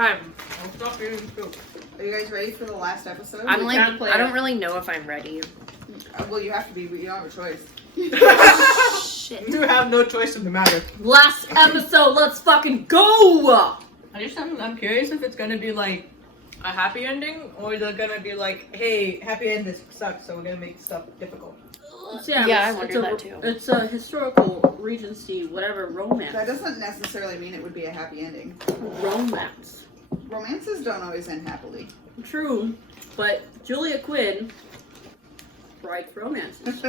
Okay. I'll stop eating soup. Are you guys ready for the last episode? I'm like, can't play I don't it. really know if I'm ready. Well, you have to be, but you don't have a choice. Shit. You have no choice in the matter. Last episode, let's fucking go! I'm curious if it's gonna be like a happy ending, or they're gonna be like, hey, happy end, this sucks, so we're gonna make stuff difficult. Yeah, I wondered that too. It's a historical Regency, whatever, romance. That doesn't necessarily mean it would be a happy ending. Romance. Romances don't always end happily. True, but Julia Quinn writes romances.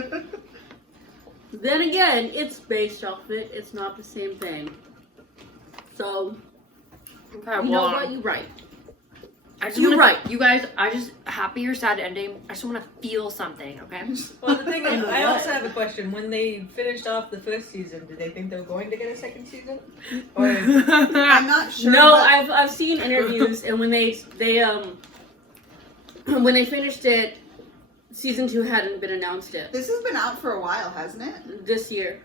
Then again, it's based off it. It's not the same thing. So, Okay, you know what? You write. I just You're wanna, right. You guys, I just, happy or sad ending, I just want to feel something, okay? Well, the thing is, In I what? also have a question. When they finished off the first season, did they think they were going to get a second season? Or I'm not sure. No, but I've seen interviews, and when they when they finished it, season 2 hadn't been announced yet. this has been out for a while, hasn't it? This year,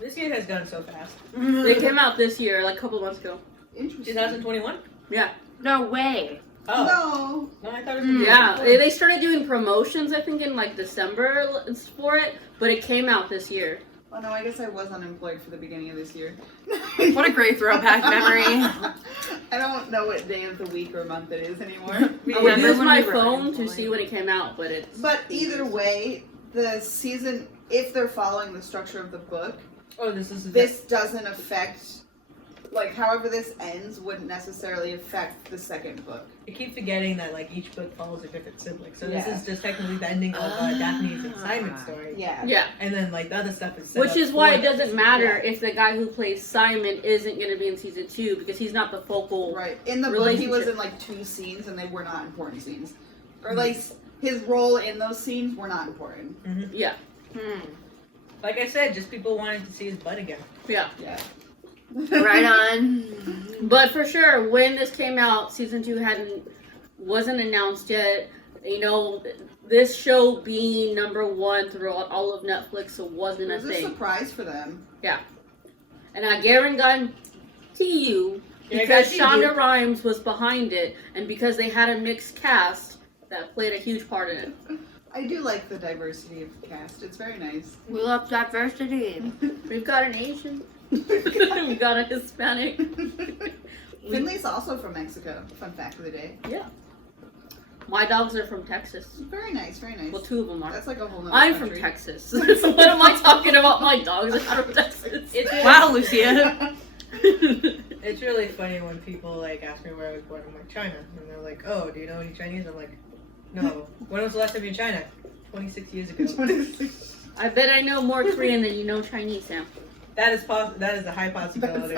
this year has gone so fast. they came out this year, like a couple months ago. Interesting. 2021? Yeah, No way. Oh. No. No, I thought it was. yeah. They started doing promotions, I think, in like December for it, but it came out this year. Oh no, I guess I was unemployed for the beginning of this year. What a great throwback memory. I don't know what day of the week or month it is anymore. I would Remember use when my we were phone to unemployed? see when it came out, but it's. But either way, the season, if they're following the structure of the book, Oh, this is. this doesn't affect, like, however this ends wouldn't necessarily affect the second book. I keep forgetting that like each book follows a different sibling. So this Yeah. is just technically the ending of Daphne's and Simon's story. Yeah. Yeah. And then like the other stuff is set Which up is why for it doesn't this. matter if the guy who plays Simon isn't going to be in season 2 because he's not the focal. Right. In the book, he was Relationship. in, like, 2 scenes, and they were not important scenes. Or, like, his role in those scenes were not important. Yeah, Like I said, just people wanted to see his butt again. yeah. Yeah. Right on. But for sure, when this came out, season 2 wasn't announced yet. You know, this show being number 1 throughout all of Netflix wasn't It a was a thing. surprise for them. And I guarantee you, Yeah, I because guarantee you. Shonda Rhimes was behind it, and because they had a mixed cast, that played a huge part in it. I do like the diversity of the cast. It's very nice. We love diversity. We've got an Asian. We've got a Hispanic. Finley's also from Mexico. Fun fact of the day. My dogs are from Texas. Very nice, very nice. Well, 2 of them are. That's like a whole nother I'm country. from Texas. So what am I talking about? My dogs are from Texas. It's really, Wow, Lucia. It's really funny when people like ask me where I was born. I'm like China, and they're like, "Oh, do you know any Chinese?" I'm like, "No." When was the last time you were in China? 26 years ago. I bet I know more Korean than you know Chinese, Sam. That is that is a high possibility.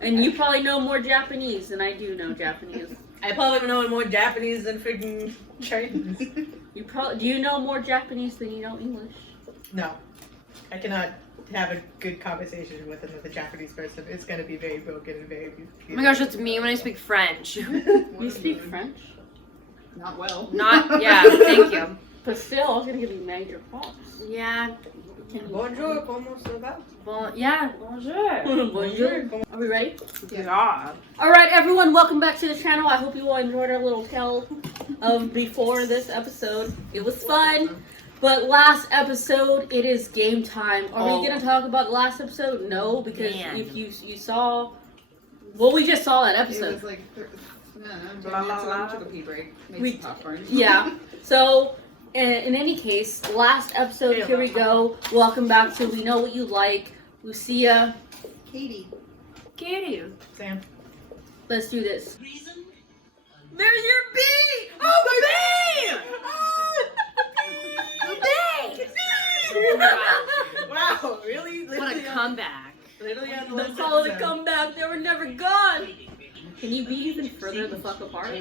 And you probably know more Japanese than I do know Japanese. I probably know more Japanese than freaking Chinese. Do you know more Japanese than you know English? No, I cannot have a good conversation with another Japanese person. It's gonna be very broken and very. Oh my gosh, that's me when I speak French. You speak French? Not well. Not, yeah, thank you. But still, I was gonna give you major props. Yeah, Bonjour, comment ça va? well, yeah, bonjour. Bonjour. Are we ready? Yeah. Alright, everyone, welcome back to the channel. I hope you all enjoyed our little tale of before this episode. It was fun. But last episode, it is game time. Are we going to talk about the last episode? No, because Man. if you saw... Well, we just saw that It episode. was like, blah, blah, blah. Took a pee break. Made We- some popcorn. Yeah. So, in any case, last episode, here we go. Welcome back to We Know What You Like. Lucia, Katie. Kitty. Sam. let's do this. There's your bee! Oh, my bee! Wow, really? What a Literally on- comeback. Literally on the Don't last call it a episode. comeback. They were never gone. Can you be even further the fuck apart?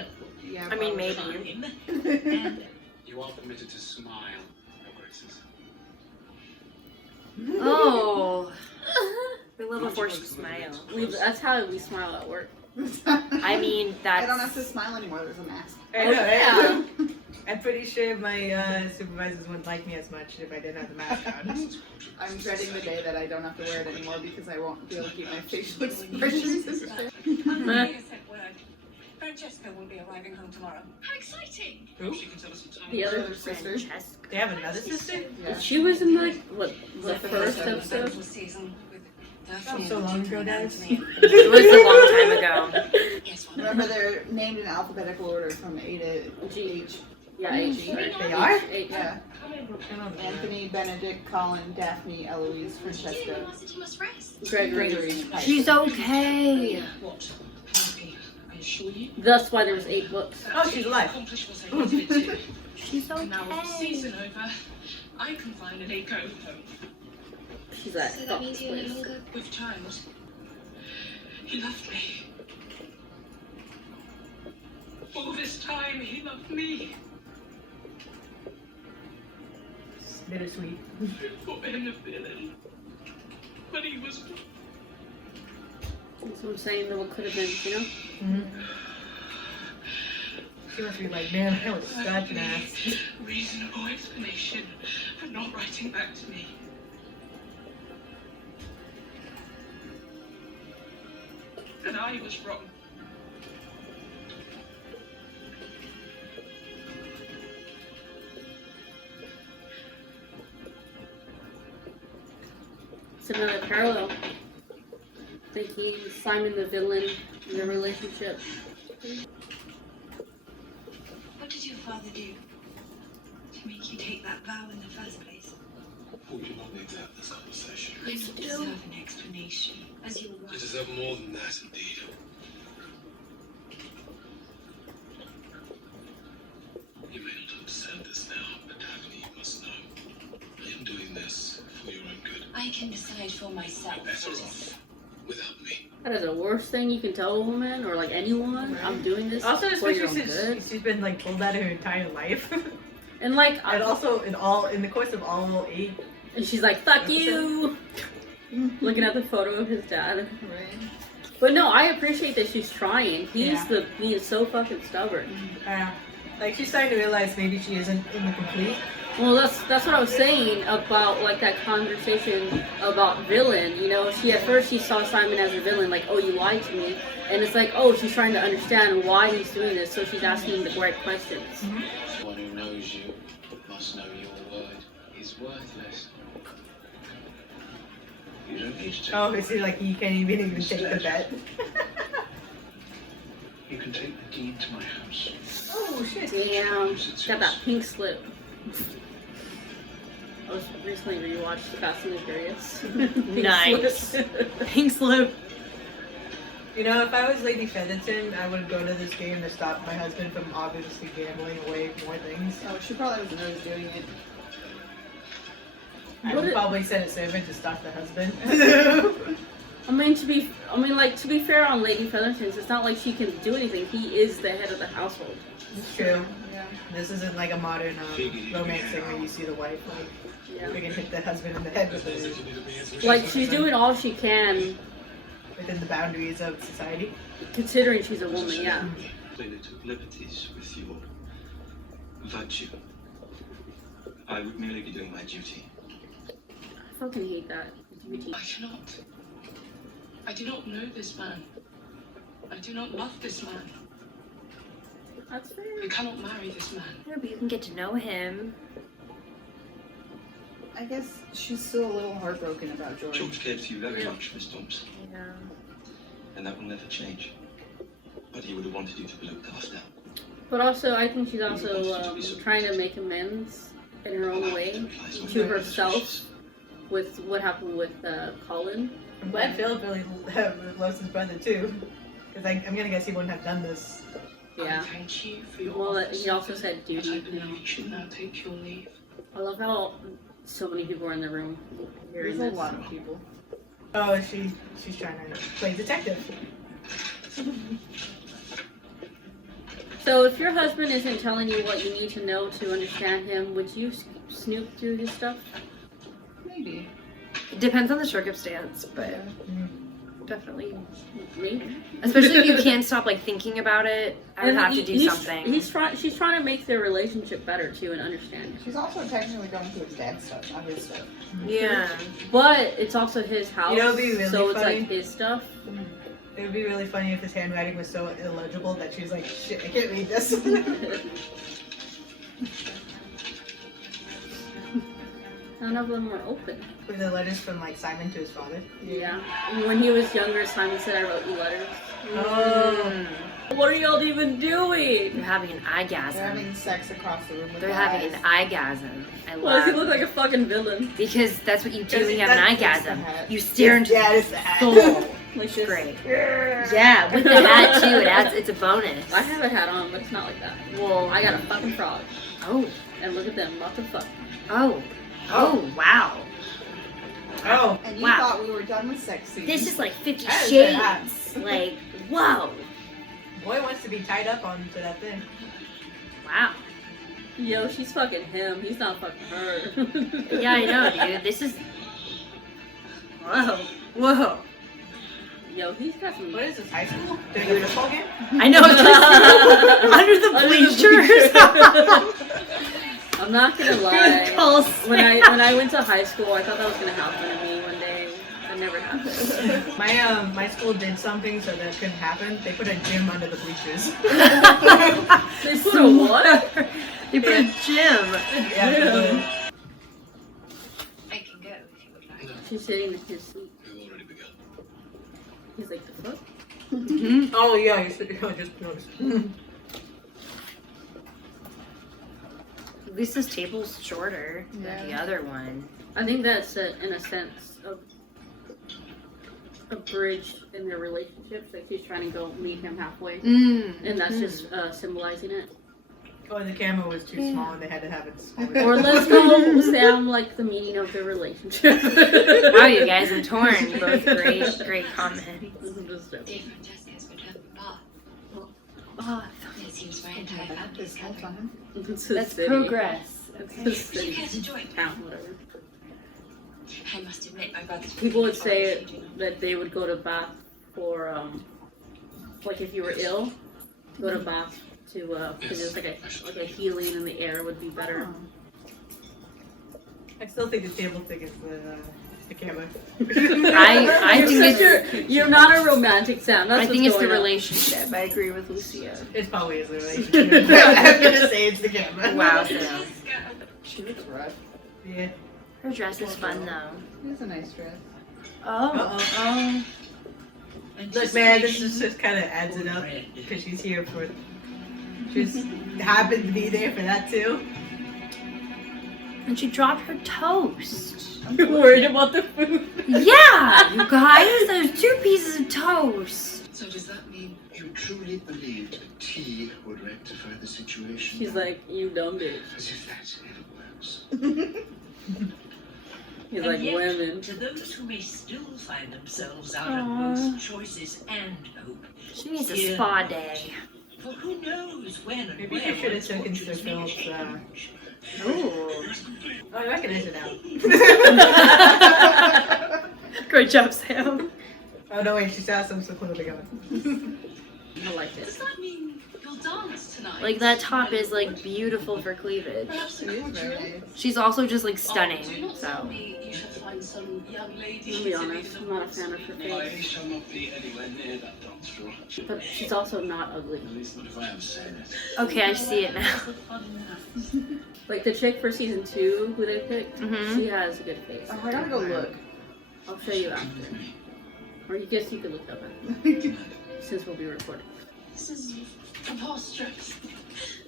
Yeah, I mean, probably. maybe. You are permitted to smile, Your Graces. Oh. We love a forced smile. That's how we smile at work. I mean, I don't have that's... to smile anymore. There's a mask. I know, Oh, right? I'm pretty sure my supervisors wouldn't like me as much if I didn't have the mask on. I'm dreading the day that I don't have to wear it anymore because I won't be able to keep my facial expressions. Francesca will be arriving home tomorrow. How exciting! Who? She can tell us some time. The other sister. They have another sister? Yeah. She was in like what the The first first episode. Central season with That was so long ago, guys. It was a long time ago. Yes, Remember, they're named in alphabetical order from A to H. Yeah, H. They are? H. Yeah. I don't know. Anthony, Benedict, Colin, Daphne, Eloise, Francesca, Gregory. She's okay. What? Happy. I assure you. That's why there was 8 books. Oh, she's alive. Accomplish what I wanted to. She's okay. Now with the season over, I can finally go home. She's at Fox Place. With child. He loved me. All this time, he loved me. Bittersweet. Put him a villain. But he was. That's what I'm saying. That what could have been, you know. Mm-hmm. She must be like, man, I was such an ass. Reasonable explanation for not writing back to me. And I was wrong. It's another parallel. Thinking Simon the villain in the relationship. What did your father do to make you take that vow in the first place? We do not need to have this conversation. I don't deserve an explanation. As your You wife, deserve more than that, indeed. You may not understand this now, but Daphne, you must know. I am doing this for your own good. I can decide for myself. You're better off without me. That is the worst thing you can tell a woman or like anyone. I'm doing this Also, for your especially own since good. she's been like told that her entire life. And like, And also in the course of all 8. and she's like, "Fuck you," looking at the photo of his dad. right? But no, I appreciate that she's trying. He is so fucking stubborn. Like she's starting to realize maybe she isn't in the complete. Well, that's what I was saying about like that conversation about villain. You know, at first she saw Simon as a villain, like, oh, you lied to me, and it's like, oh, she's trying to understand why he's doing this, so she's asking the right questions. One who knows you must know your word is worthless. You don't need to take Oh, is it like he can't even take the bet? You can take the deed to my house. Oh shit! Damn, got that pink slip. I was recently rewatched The Fast and the Furious. Pink Nice. slip. Pink slip. You know, if I was Lady Featherton, I would go to this game to stop my husband from obviously gambling away more things. Oh, she probably doesn't know who's doing it. I would probably send a servant to stop the husband. I mean, to be fair on Lady Featherton's, it's not like she can do anything. He is the head of the household. It's true. Yeah. This isn't like a modern romance thing where you see the wife like Yeah. freaking hit the husband in the head with the, Like, she's doing all she can, within the boundaries of society. considering she's a woman, yeah. Clearly took liberties with your virtue. I would merely be doing my duty. I fucking hate that. Duty. I cannot. I do not know this man. I do not love this man. That's fair. I cannot marry this man. Yeah, but you can get to know him. I guess she's still a little heartbroken about George. George cared for you very Yeah. much, Miss Thompson, Yeah. and that will never change. But he would have wanted you to be looked after. But also, I think she's also trying to make amends in her own way to herself with what happened with Colin. I'm glad Philip really loves his brother too. Because I'm gonna guess he wouldn't have done this. Yeah. I thank you for your Well, offers, he also said but I duty. believe you should now take your leave. I love how so many people are in the room hearing There's a this. lot of people. Oh, she's trying to play detective. So if your husband isn't telling you what you need to know to understand him, would you snoop through his stuff? Maybe. It depends on the circumstance, but Mm. definitely. Maybe. Especially if you can't stop like thinking about it, I would have to do something. She's trying to make their relationship better too and understand. She's also technically going through his dad's stuff, not his stuff. Yeah. But it's also his house, You know, it'd be really so it's funny. like his stuff. It would be really funny if his handwriting was so illegible that she's like, shit, I can't read this. None of them were open. With the letters from like Simon to his father. Yeah. When he was younger, Simon said, "I wrote you letters." Oh. What are y'all even doing? They're having an They're eyegasm. having sex across the room with They're guys. having an eyegasm. I Why does he love look like a fucking villain? because that's what you do when you That's- have an that's the eyegasm. hat. You stare into Yeah, the it's the hat. soul. Like It's great. Yeah. Yeah, with the hat too. It adds. It's a bonus. I have a hat on, but it's not like that. Well, I got a fucking frog. Oh. And look at them, lots of fuck. Oh. Oh. Wow. Oh. And you Wow. thought we were done with sex scenes. This is like 50 That is Shades. Like, whoa. Boy wants to be tied up onto that thing. Wow. Yo, she's fucking him. He's not fucking her. Yeah, I know, dude. This is. Whoa. Whoa. Yo, he's got some. What is this, high school? Doing a football game? I know. Under the bleachers. I'm not gonna lie. Pulse. When I went to high school, I thought that was gonna happen to me one day. That never happened. My school did something so that couldn't happen. They put a gym under the bleachers. They put a what? They put a gym. Yeah. I can go if you would like. She's sitting in his seat. We've already begun. He's like, the fuck? Oh yeah, I just noticed. At least this table's shorter than the other one. I think that's in a sense a bridge in their relationship. Like she's trying to go meet him halfway, and that's just symbolizing it. Oh, and the camera was too small and they had to have it smaller. Or let's go sound like the meaning of their relationship. Wow, you guys are torn. Both great comments. Dave Francesca's returned from Bath. Oh, It seems very entire family This is whole gathering. time. that's progress. It's Okay. a city, Would you care to join? town, whatever. I must admit, my brother's People would say that they would go to Bath for, like if you were ill, go to Bath to, because it's like a healing in the air would be better. I still think the table thing is the camera. I think it's You're not a romantic Sam. That's I think what's it's the going on. relationship. I agree with Lucia. It's probably is the relationship. I'm gonna say it's the camera. Wow, Sam. She looks rough. Yeah. Her dress is fun though. It's a nice dress. Oh. Look, man, this just kind of adds it up because she's here for. She's happened to be there for that too. And she dropped her toast. You're worried about the food. Yeah, you guys, there's 2 pieces of toast. So does that mean you truly believed that tea would rectify the situation? She's like, you dumb bitch. As if that ever works. He's And like, yet, women. to those who may still find themselves out of both choices and hope, She needs a spa day. for who knows when and Maybe where she should have one's taken fortunes may Phil's, change. Ooh. Oh, I recognize it now. Great job, Sam. Oh no, wait, she still has some clothing on. I like Does it. that mean you'll dance tonight? Like that top is like beautiful for cleavage. Perhaps in It is your very bedroom? nice. She's also just like Do stunning. not tell So me you shall find some young lady. To be honest, I'm not a fan of her I face. shall not be anywhere near that dance floor. But she's also not ugly. At least not if I am saying it. okay, I see it now. Like the chick for season 2 who they picked, Mhm. she has a good face. Oh, I gotta go look. I'll show you after. Or you guess you could look up after, since we'll be recording. This is preposterous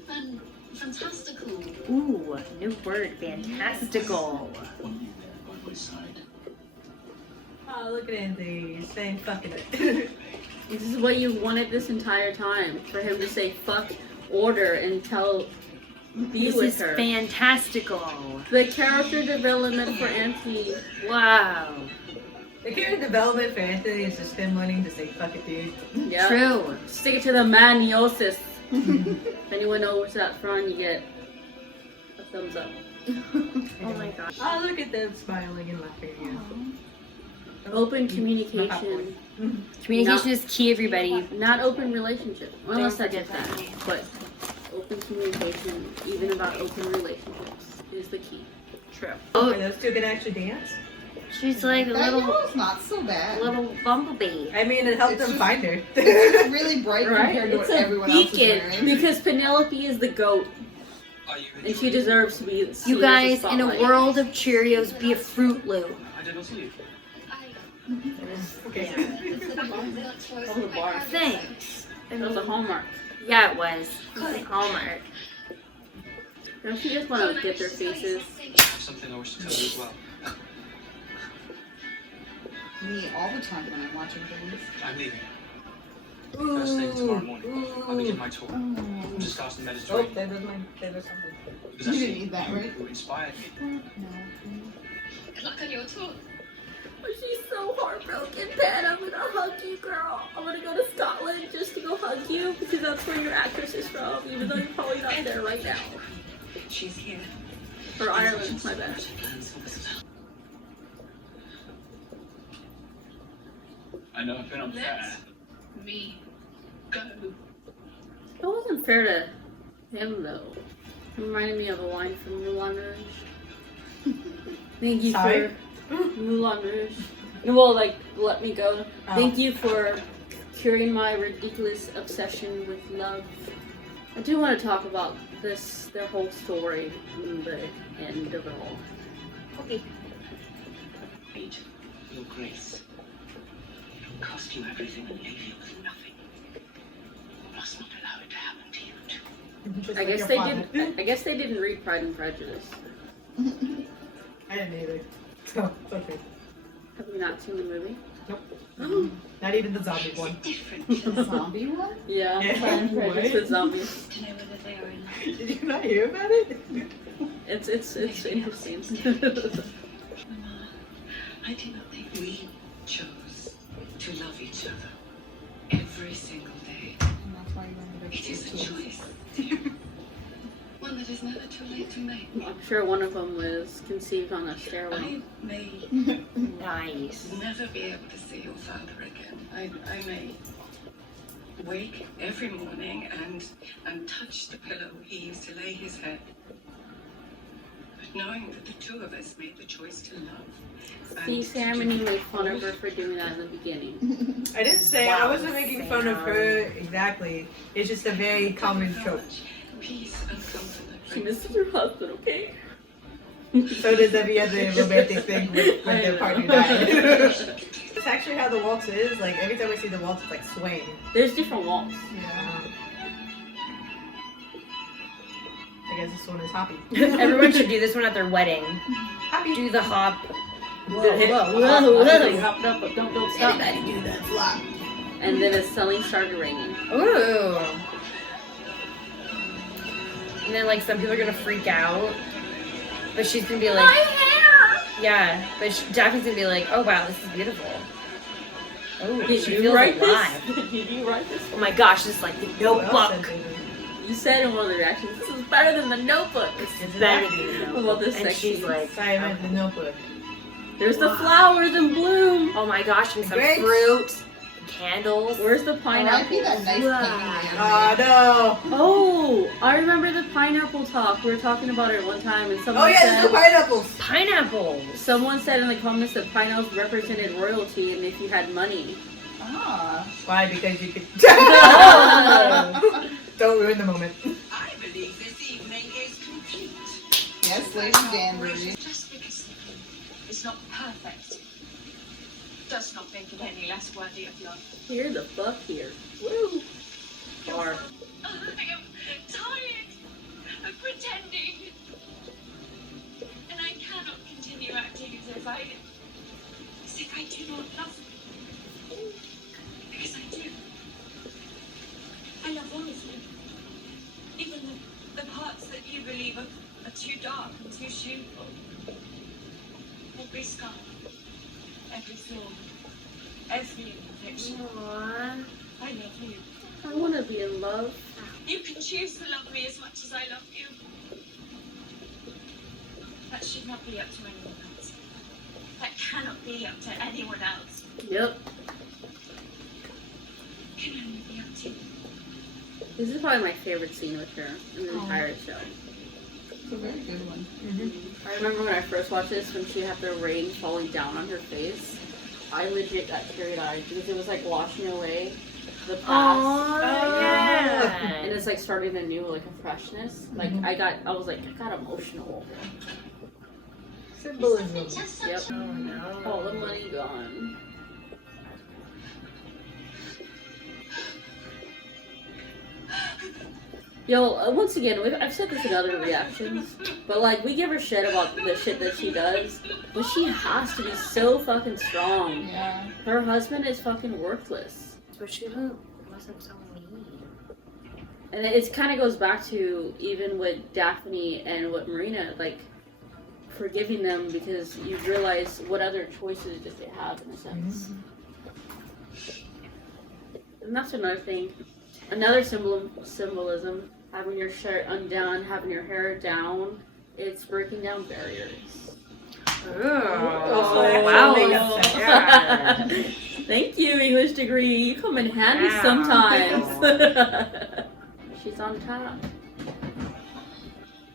and fantastical. Ooh, new word, fantastical. On my side. Oh, look at Andy saying fucking it. This is what you wanted this entire time, for him to say fuck order and be This with is her. fantastical. The character development for Auntie. Wow. The character development for Anthony is just him learning to say fuck it, dude. Yeah. True. Stick it to the maniosis. If anyone knows that from, you get a thumbs up. Oh my god. Oh, look at them smiling and laughing again. Open communication. Communication is key, everybody. Not open relationship. Unless Don't that's forget that. But open communication, even about open relationships, is the key. True. Oh, those two can actually dance? She's like a That little yellow's not so bad. bumblebee. I mean, it helped It's them just- find her. It's really bright Right? compared to It's what a everyone else is beacon wearing. because Penelope is the goat Are you and she deserves to be seen You as guys, the in a spotlight. world of Cheerios, be a Fruit Loop. I did not see you. Okay. That was a bar. Thanks. That was a hallmark. Yeah, it was. It was a Hallmark. Don't you just want to dip their faces? I have something I wish to tell you as well. Me all the time when I'm watching things. I'm leaving. First thing tomorrow morning. I'll begin my tour. Just past the Oh, Mediterranean. there goes something. Because You I didn't see need that, right? who inspired me. Good luck on your tour. She's so heartbroken, Pat. I'm gonna hug you, girl. I'm gonna go to Scotland just to go hug you because that's where your actress is from, even though you're probably not there right now. She's here. Or Ireland, my bad. I know I've been unfair. Let me go. It wasn't fair to him, though. It reminded me of a line from Moulin Rouge. Thank you Sorry? for Moulin Rouge. Well, like, let me go. Oh. Thank you for curing my ridiculous obsession with love. I do want to talk about their whole story and the end of it all. Wait. Your Grace. It'll cost you everything and leave you with nothing. You must not allow it to happen to you too. Just I like guess your they father. didn't. I guess they didn't read Pride and Prejudice. I didn't either. So, it's okay. Have you not seen the movie? Not even the zombie one. Different The zombie one? Yeah, Yeah, Pride and Prejudice what? with zombies. to know whether they are in love. Did you not hear about it? It's interesting. Mama, I do not think We chose to love each other every single day. And that's why you're going to It is a choice. One that is never too late to make. I'm sure one of them was conceived on a stairway. I may Nice. never be able to see your father again. I may wake every morning and touch the pillow he used to lay his head. But knowing that the two of us made the choice to love. See, Ceremony made fun of her for doing that in the beginning. I didn't say I Wow, wasn't making fun of her exactly. It's just a very common trope. Peace and comfort. She misses her husband, okay? So does every other romantic thing with their partner died. It's actually how the waltz is. Like every time I see the waltz, it's like swaying. There's different walls. Yeah. I guess this one is happy. Everyone should do this one at their wedding. Happy. Do the hop. Whoa, the hip- Whoa. Hopped up, but don't stop. Anybody do that flop. And then it's suddenly started raining. Ooh. And then like some people are gonna freak out, but she's gonna be like, My hair! yeah. But Daphne's gonna be like, oh wow, this is beautiful. Oh, Did she you feels write alive. this? Did you write this? Oh my gosh, this is like the Who else Notebook. said they You said in one of the reactions, this is better than the Notebook. It's it better actually than the About Notebook. this And sex she's scene. like, Sorry, I meant the Notebook. There's the flowers in bloom. oh my gosh, and some Grapes. fruit, candles. Where's the Oh, I pineapple? see that nice Wow. painting there. Oh no! Oh, I remember the pineapple talk. We were talking about it one time, and someone Oh yeah, there's said no pineapples. Pineapples. someone said in the comments that pineapples represented royalty, and if you had money. Ah. Why? Because you could. Oh. Don't ruin the moment. I believe this evening is complete. Yes, Lady Danbury. Just because it's not perfect does not make it any less worthy of love. Here the fuck here. Woo. Bar. I am tired of pretending. And I cannot continue acting as if I do not love you. Because I do. I love all of you. Even the parts that you believe are too dark and too shameful. Every scar, every flaw, every imperfection. Aww. I love you. I want to be in love. You can choose to love me as much as I love you. That should not be up to anyone else. That cannot be up to anyone else. Yep. It can only be up to you. This is probably my favorite scene with her in the entire show. It's a very good one. I remember when I first watched this, when she had the rain falling down on her face. I legit got teary-eyed because it was like washing away the past. Oh, yeah. And it's like starting anew, like a freshness. Like I got emotional. Symbolism. Yep. Oh no. All the money gone. Yo, once again, I've said this in other reactions, but like, we give her shit about the shit that she does, but she has to be so fucking strong. Yeah. Her husband is fucking worthless. But she wasn't so mean. And it kind of goes back to even with Daphne and with Marina, like, forgiving them because you realize what other choices did they have in a sense. And that's another thing. Another symbolism, having your shirt undone, having your hair down, it's breaking down barriers. Oh, wow. Yeah. Thank you, English degree. You come in handy Wow. sometimes. She's on top.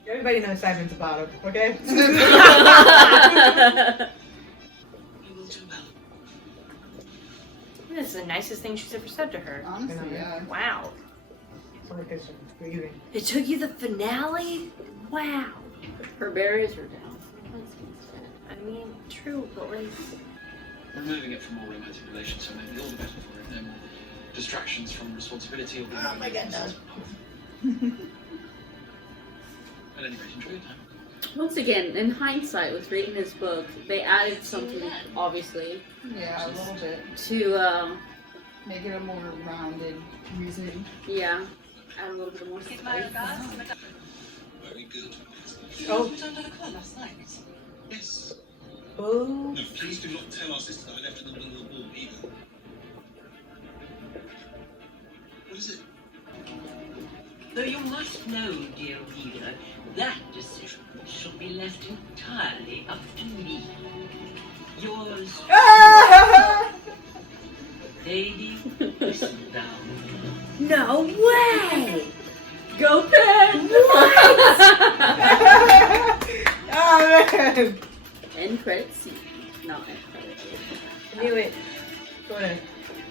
Everybody knows Simon's a bottom, okay? You will do well. This is the nicest thing she's ever said to her. Honestly, yeah. Wow. It's only because she's breathing. It took you the finale? Wow. Her barriers are down. I mean, true, but like... Removing it from all romantic relations, so maybe all the better for it. No more distractions from responsibility or being At any rate, enjoy your time. Once again, in hindsight, with reading this book, they added something, obviously, Yeah, a little bit. to, Make it a more rounded reason. yeah, add a little bit more spice. Very good. Oh. You under the car last night? Yes. Oh. No, please do not tell our sister that I left in the middle of the ball either. What is it? Though you must know, dear reader, that decision shall be left entirely up to me. Yours, Lady Whistledown. No way! Go Pen! Oh man! End credit scene. Not end credit. I knew it. Go ahead.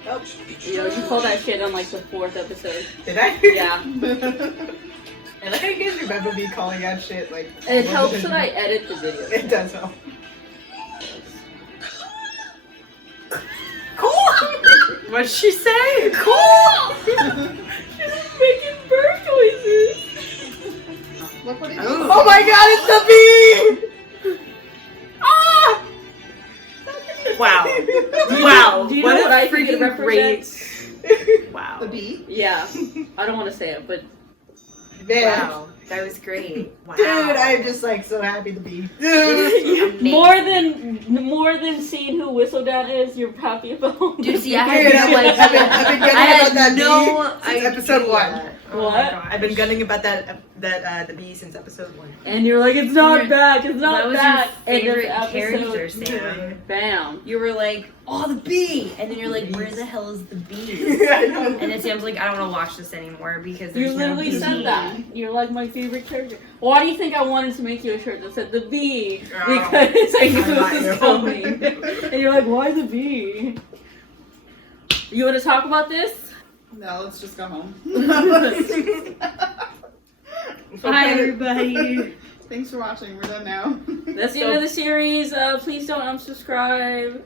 Oh, You know, you called that shit on like the 4th episode. did I? Yeah. I like how you guys remember me calling out shit like. It helps that I edit the video. It does help. Cool! What'd she say? Cool! She's making bird noises. Look what it is. Oh my god, it's the bee! Ah! Wow. Wow. Do you What know a what I think it freaking great... represents? Wow. The bee? Yeah. I don't want to say it, but Man. Wow. That was great. Wow. Dude, I'm just like so happy to be. Amazing. more than seeing who Whistledown is, you're happy about. Dude, see, I Dude, had no idea. I've been gunning I about had that no bee since idea. episode 1. Oh my What? gosh. I've been gunning about that the bee since episode 1. And you're like, it's not back, it's That not was back. your And this favorite character, episode, Sam. bam. You were like, oh, the bee! And then you're like, where the hell is the bee? I know. And then Sam's like, I don't want to watch this anymore because there's You no literally bee. said that. You're like my favorite character. Why do you think I wanted to make you a shirt that said the bee? Oh. Because I knew I got this you. was coming. And you're like, why the bee? You want to talk about this? No, let's just go home. Hi, everybody. Thanks for watching. We're done now. That's the end of the series. Please don't unsubscribe.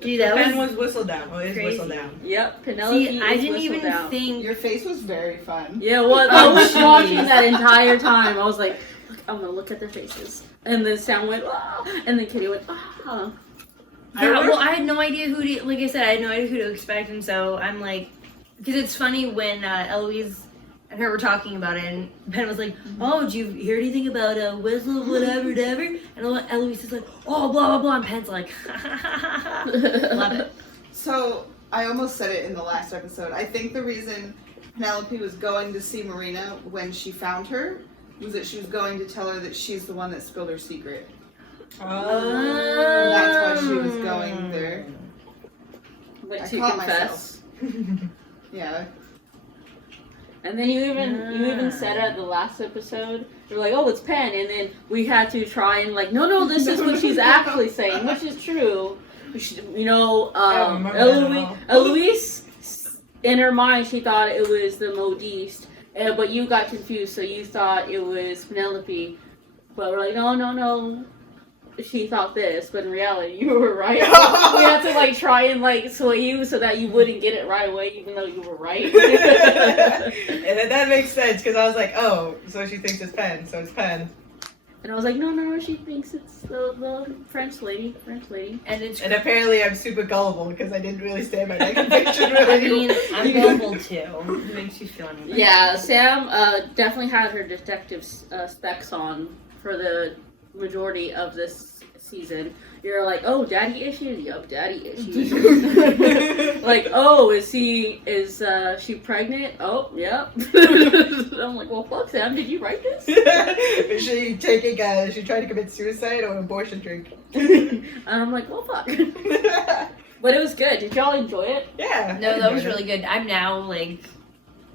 Dude, that Ben was... was Whistledown. Oh, it's crazy. Whistledown. Yep, Penelope See, I is didn't even Whistledown. think... Your face was very fun. Yeah, well, I was watching that entire time. I was like, look, I'm gonna look at their faces. And then Sam went, ah, and then Kitty went, ah. Yeah, well, I had no idea who to... Like I said, I had no idea who to expect, and so I'm like... Because it's funny when Eloise and her were talking about it, and Ben was like, oh, did you hear anything about Whistle, whatever, whatever? And Eloise is like, oh, blah, blah, blah, and Ben's like, love it. So, I almost said it in the last episode. I think the reason Penelope was going to see Marina when she found her was that she was going to tell her that she's the one that spilled her secret. Oh. That's why she was going there. Like I to caught confess. Yeah. And then you even said at the last episode, you're like, oh, it's Pen, and then we had to try and like, no, this is what she's actually saying, which is true. You know, Eloise, in her mind, she thought it was the Modiste, but you got confused, so you thought it was Penelope. But we're like, no. She thought this, but in reality, you were right. We had to like try and like sway you so that you wouldn't get it right away, even though you were right. And then that makes sense because I was like, oh, so she thinks it's Pen, so it's Pen. And I was like, no, she thinks it's the French lady. And apparently I'm super gullible because I didn't really stand by that conviction. Really. I mean, I'm gullible too. It makes you feel anything. Yeah, Sam definitely had her detective specs on for the majority of this season. You're like, oh, daddy issues? Yup, daddy issues. Like, oh, is she pregnant? Oh, yep. I'm like, well, fuck, Sam, did you write this? Is she is she trying to commit suicide or an abortion drink? And I'm like, well, fuck. But it was good. Did y'all enjoy it? Yeah. No, that was really good. I'm now like,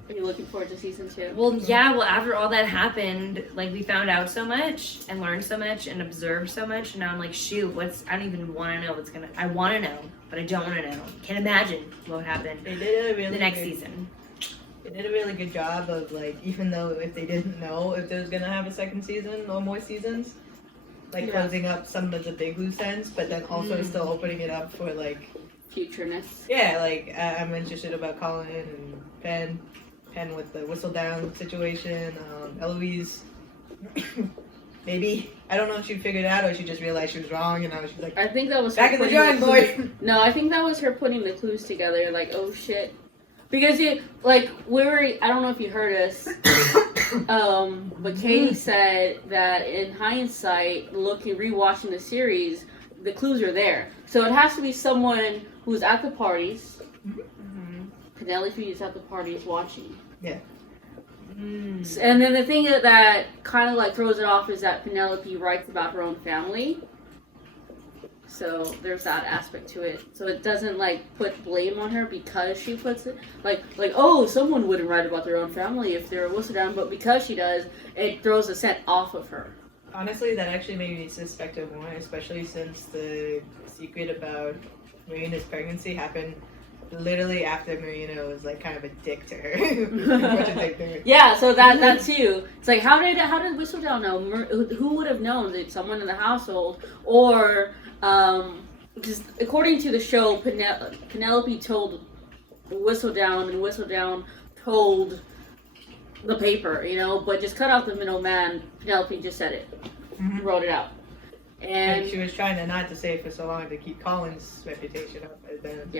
Are you looking forward to season 2? well, yeah. Well, after all that happened, like we found out so much and learned so much and observed so much. And now I'm like, shoot, I don't even want to know what's gonna. I want to know, but I don't want to know. Can't imagine what would happen They did a really the next good, season. They did a really good job of like, even though if they didn't know if there was gonna have a second season or more seasons, like closing up some of the big loose ends, but then also still opening it up for like Futureness. Yeah, like I'm interested about Colin and Pen with the Whistledown situation. Eloise, maybe I don't know if she figured it out or she just realized she was wrong and now she's like, I think that was back her in the putting drawing board. No, I think that was her putting the clues together. Like, oh shit, because I don't know if you heard us, but Katie said that in hindsight, rewatching the series, the clues are there. So it has to be someone who's at the parties. Penelope is at the parties watching. Yeah. And then the thing that kind of like throws it off is that Penelope writes about her own family. So there's that aspect to it. So it doesn't like put blame on her because she puts it like oh, someone wouldn't write about their own family if they were Whistledown, but because she does, it throws the scent off of her. Honestly, that actually made me suspect it more, especially since the secret about Marina's pregnancy happened literally after Marina was like kind of a dick to her. Yeah, so that too. It's like how did Whistledown know? Who would have known? Did someone in the household or because according to the show, Penelope told Whistledown and Whistledown told the paper, but just cut out the middleman. Penelope just said it, wrote it out. And she was trying not to say it for so long to keep Colin's reputation up, but then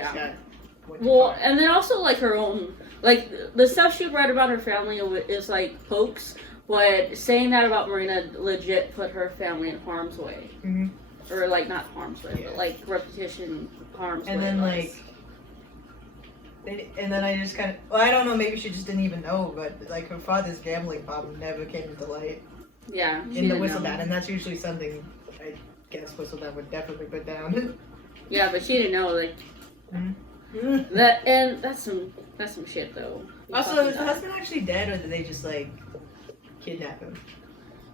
and then also like her own, like the stuff she read about her family is like hoax, but saying that about Marina legit put her family in harm's way, or like not harm's way, but like repetition harm's way. And then and then I just kind of, I don't know, maybe she just didn't even know, but like her father's gambling problem never came to light. Yeah. In the Whistledown, and that's usually something I guess Whistledown would definitely put down. Yeah, but she didn't know like that, and that's some shit though. Also, is the husband actually dead, or did they just like kidnap him?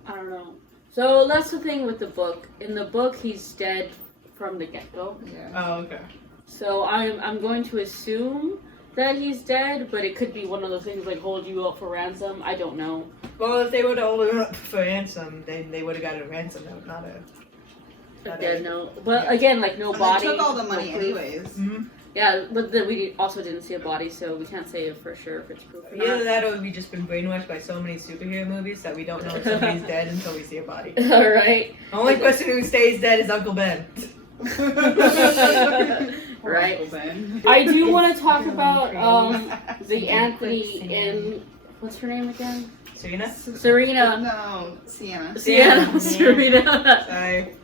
I don't know. So that's the thing with the book. In the book, he's dead from the get-go. Yeah. Oh, okay. So I'm going to assume that he's dead, but it could be one of those things like hold you up for ransom. I don't know. Well, if they would have hold him up for ransom, then they would have got a ransom note, not a dead note. But again, like no body. They took all the money anyways. Yeah, but we also didn't see a body, so we can't say for sure if it's proof or not. Either that or we've just been brainwashed by so many superhero movies that we don't know if somebody's dead until we see a body. Alright. The only person who stays dead is Uncle Ben. Right. I do want to talk about the Anthony and what's her name again? Serena? No, Sienna. Serena. Sorry.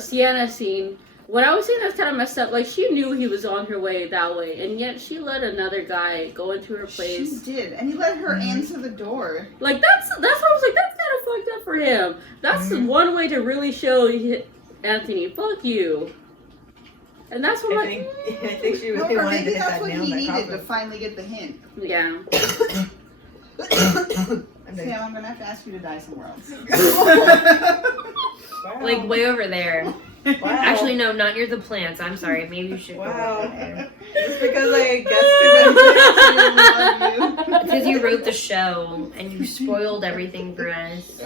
Sienna scene. What I was saying that's kind of messed up. Like she knew he was on her way that way, and yet she let another guy go into her place. She did, and he let her answer the door. Like that's what I was like. That's kind of fucked up for him. That's one way to really show Anthony, fuck you. And that's what I think she really Or wanted maybe to hit that's that what nail he in needed that to coffin. finally get the hint. Yeah. Sam, I'm gonna have to ask you to die somewhere else. Wow. Like way over there. Wow. Actually, no, not near the plants. I'm sorry. Maybe you should. Wow. Go over there. Just because I guessed too much. Because you wrote the show and you spoiled everything for us.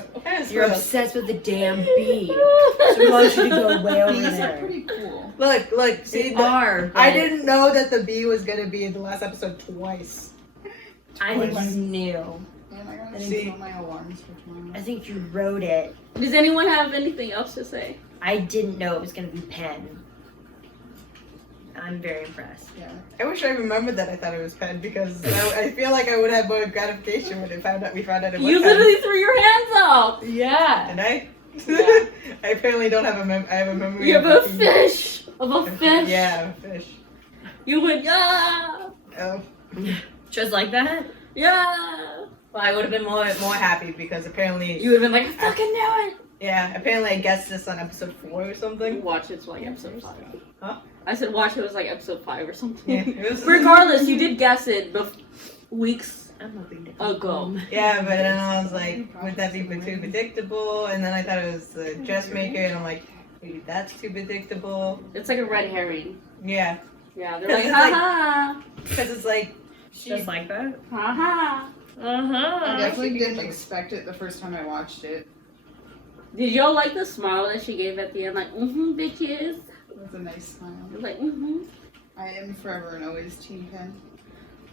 You're obsessed with the damn bee. So we want you to go way over These are there. pretty cool. Look, see, They are. I but didn't know that the bee was gonna be in the last episode twice. I just knew. And I gotta See. see my alarms for tomorrow. I think you wrote it. Does anyone have anything else to say? I didn't know it was gonna be Penn. I'm very impressed. Yeah. I wish I remembered that I thought it was Penn because I feel like I would have more gratification when we found out it was You Penn. literally threw your hands up. Yeah. And I? Yeah. I apparently don't have I have a memory You have of a fish. Of a fish. Yeah, a fish. You went, yeah. Oh. Just like that? Yeah. Well, I would have been more happy because apparently You would have been like, I fucking knew it. yeah, apparently I guessed this on episode 4 or something. Watch it's like episode 5. Huh? I said watch it was like episode 5 or something. Yeah, it was- Regardless, you did guess it weeks I'm hoping to ago. Yeah, but then I was like, would that be too predictable? And then I thought it was the dressmaker, and I'm like, maybe that's too predictable. It's like a red herring. Yeah, Yeah, they're Because like, it's ha because it's like Just like that? ha. Ha I Uh-huh. definitely didn't expect it the first time I watched it. Did y'all like the smile that she gave at the end? Like, bitches. It was a nice smile. It was like, I am forever and always Team Penn.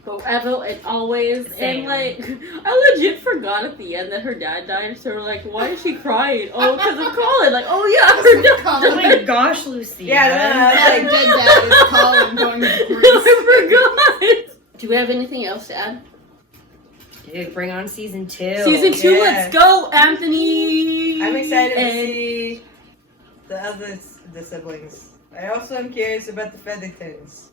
forever and always. Same. And like, I legit forgot at the end that her dad died. So we're like, why is she crying? Oh, because of Colin. Like, oh yeah, her dad Oh my died. gosh, Lucy. yeah, Like, like dead dad is Colin going to Greece. I forgot. Do we have anything else to add? Dude, bring on season 2. Season 2, yeah. let's go, Anthony. I'm excited to And- see the siblings. I also am curious about the Feathertons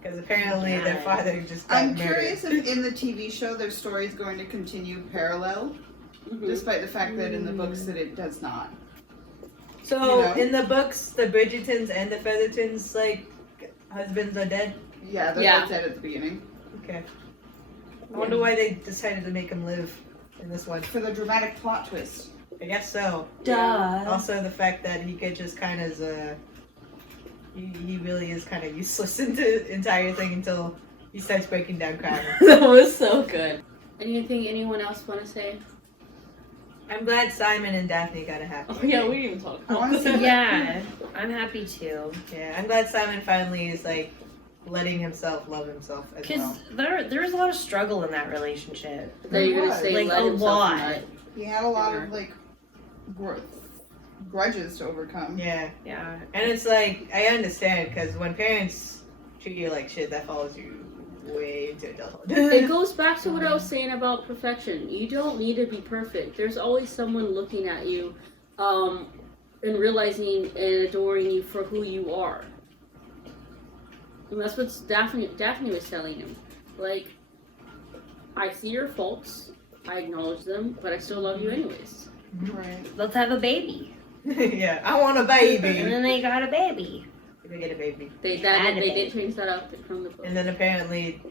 because apparently their father just got I'm murdered. curious if in the TV show their story is going to continue parallel, despite the fact that in the books that it does not. So You know? in the books, the Bridgertons and the Feathertons, like husbands are dead. Yeah, they're Yeah. both dead at the beginning. Okay. I wonder why they decided to make him live in this one. For the dramatic plot twist. I guess so. Duh. Also, the fact that he could just kind of, he really is kind of useless in the entire thing until he starts breaking down crying. That was so good. Anything anyone else want to say? I'm glad Simon and Daphne got a happy. Oh yeah, we didn't even talk I about wanna this. see- Yeah, I'm happy too. Yeah, I'm glad Simon finally is like letting himself love himself as Because well. there was a lot of struggle in that relationship. That you're gonna say Like, let a himself lot. nut. He had a lot of like grudges to overcome. Yeah, Yeah. and it's like I understand because when parents treat you like shit, that follows you way into adulthood. It goes back to what I was saying about perfection. You don't need to be perfect. There's always someone looking at you, and realizing and adoring you for who you are. And that's what Daphne was telling him. Like, I see your faults, I acknowledge them, but I still love you anyways. Right. Let's have a baby. Yeah, I want a And baby. then they got a baby. They get a baby, They Had a did baby. change that up from the book. and then apparently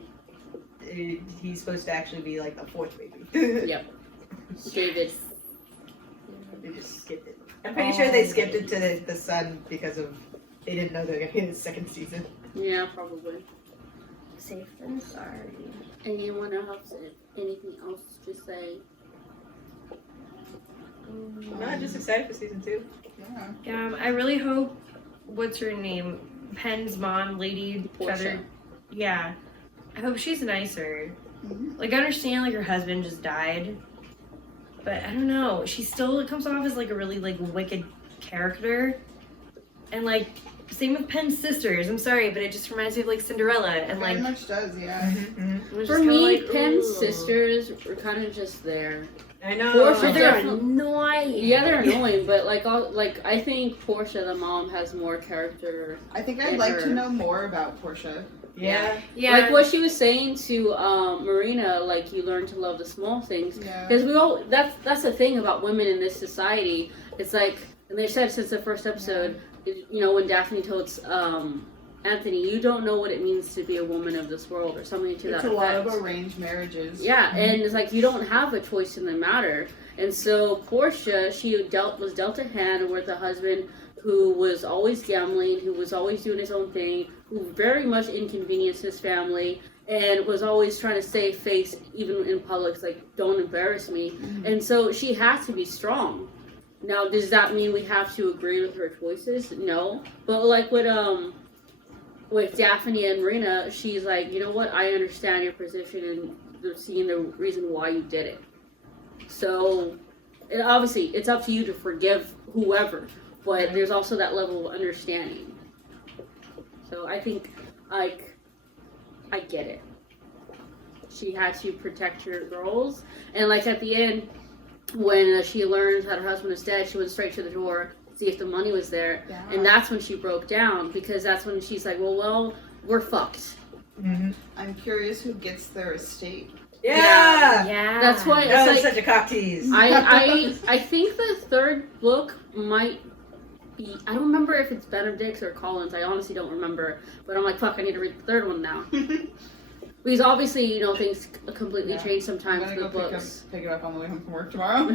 he's supposed to actually be like the fourth baby. Yep. David. They just skipped it. I'm pretty sure they skipped it to the son because of they didn't know they were gonna get a second season. Yeah, probably. Safe than sorry. Anyone else? Anything else to say? No, I'm just excited for season 2. Yeah. Yeah, I really hope. What's her name? Penn's mom, Lady Portia. Feather. Yeah, I hope she's nicer. Mhm. Like, I understand like her husband just died, but I don't know. She still comes off as like a really like wicked character, and like same with Penn's sisters. I'm sorry, but it just reminds me of like Cinderella and Very like. much does, yeah. it was For just kinda me, like, Penn's ooh. sisters were kind of just there. I know. Portia, But they're definitely- annoying. Yeah, they're annoying, but like, I think Portia, the mom, has more character. I think Yeah, I'd like to her. know more about Portia. Yeah. Yeah. Like what she was saying to Marina, like you learn to love the small things. Yeah. Because that's the thing about women in this society. It's like, and they said since the first episode, you know, when Daphne told Anthony, you don't know what it means to be a woman of this world, or something to It's that a lot of effect. arranged marriages. Yeah, and it's like you don't have a choice in the matter. And so Portia, she was dealt a hand with a husband who was always gambling, who was always doing his own thing, who very much inconvenienced his family, and was always trying to save face even in public. It's like, don't embarrass me. And so she had to be strong. Now, does that mean we have to agree with her choices? No. But like with Daphne and Marina, she's like, you know what? I understand your position and seeing the reason why you did it. So, and obviously, it's up to you to forgive whoever, but there's also that level of understanding. So I think, like, I get it. She had to protect her girls, and like at the end, when she learned that her husband was dead, she went straight to the door to see if the money was there, and that's when she broke down, because that's when she's like, well, we're fucked. Mm-hmm. I'm curious who gets their estate. Yeah. Yeah. That's why That was it's like, such a cock tease. I think the third book might be, I don't remember if it's Benedict's or Collins. I honestly don't remember. But I'm like, fuck, I need to read the third one now. Because obviously, you know, things completely change I'm sometimes gonna with go books. pick it up on the way home from work tomorrow.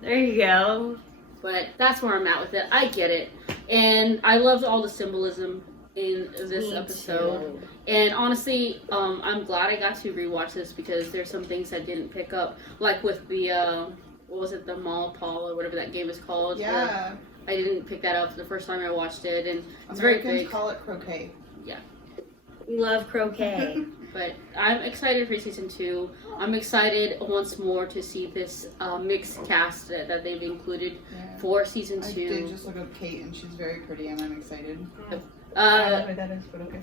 There you go. But that's where I'm at with it. I get it. And I loved all the symbolism in this Me episode. too. And honestly, I'm glad I got to rewatch this, because there's some things I didn't pick up. Like with the, what was it, the Mall Paul or whatever that game is called. Yeah. I didn't pick that up the first time I watched it, and it's very Americans big. call it croquet. We love croquet. But I'm excited for season 2. I'm excited once more to see this mixed cast that they've included Yeah. for season I 2. did just look up Kate, and she's very pretty, and I'm excited. I don't know what that is, but okay.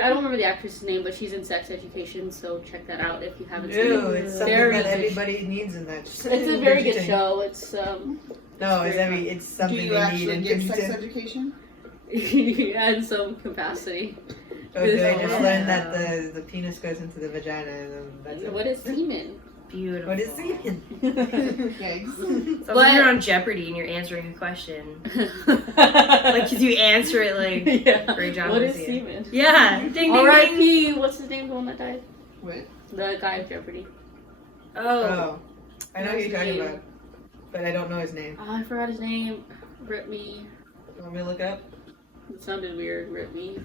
I don't remember the actress's name, but she's in Sex Education, so check that out if you haven't seen Ew, it. it's something Very that good. everybody needs in that. It's a very good Bridgerton. show. It's No, it's something Do you they need actually in get sex Bridgerton. education? in some capacity. Okay, I just Oh. learned that the penis goes into the vagina, and then that's it. What is semen? Beautiful. What is semen? Yikes. So But- you're on Jeopardy and you're answering a question. Like, you answer it like, yeah. great job, What is Lucia. semen? Yeah. Ding, ding, ding. R.I.P. What's his name? The one that died? What? The guy of Jeopardy. Oh. Oh, I know who you're talking Name. about, but I don't know his name. Oh, I forgot his name. Rip me. You want me to look it up? It sounded weird. Rip me.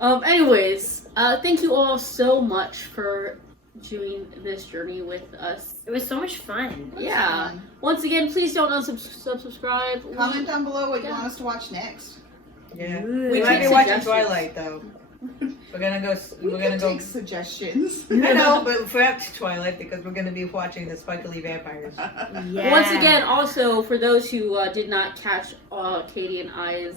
Anyways, thank you all so much for doing this journey with us. It was so much fun. Yeah. Once again, please don't unsubscribe. Comment down below what you want us to watch next. Yeah. Ooh. We We might take be watching suggestions. Twilight though. We're gonna go. We We're can gonna go. take suggestions. I know, but we're up to Twilight because we're gonna be watching the Sparkly Vampires. Yeah. Once again, also for those who did not catch Katie and I's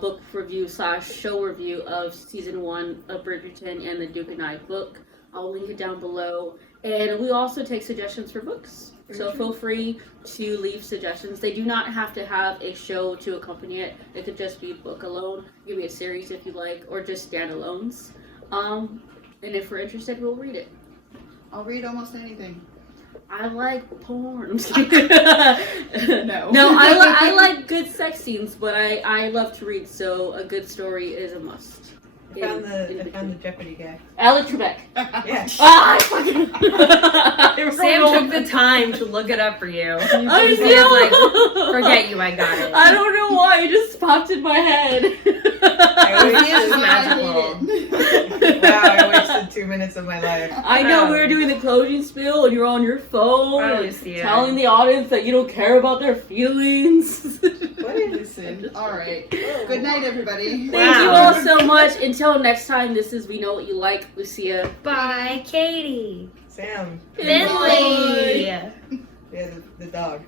book review / show review of season 1 of Bridgerton and the Duke and I book, I'll link it down below. And we also take suggestions for books, so feel free to leave suggestions. They do not have to have a show to accompany it. It could just be book alone. Give me a series if you like, or just standalones. And if we're interested, we'll read it. I'll read almost anything. I like porn. I'm just kidding. No. No, I like good sex scenes, but I love to read, so a good story is a must. I found the Jeopardy guy. Alex Trebek. Yeah. Ah, I fucking. Sam took the time to look it up for you. I Instead of, like, know. forget you, I got it. I don't know why it just popped in my head. It's magical. Wow, I wasted 2 minutes of my life. I know we were doing the closing spiel, and you're on your phone, Oh, and Lucia. telling the audience that you don't care about their feelings. Listen. All right. Good night, everybody. Thank you all so much. Until next time, this is We Know What You Like, Lucia. Bye, Katie. Sam. Finley. Yeah, the dog.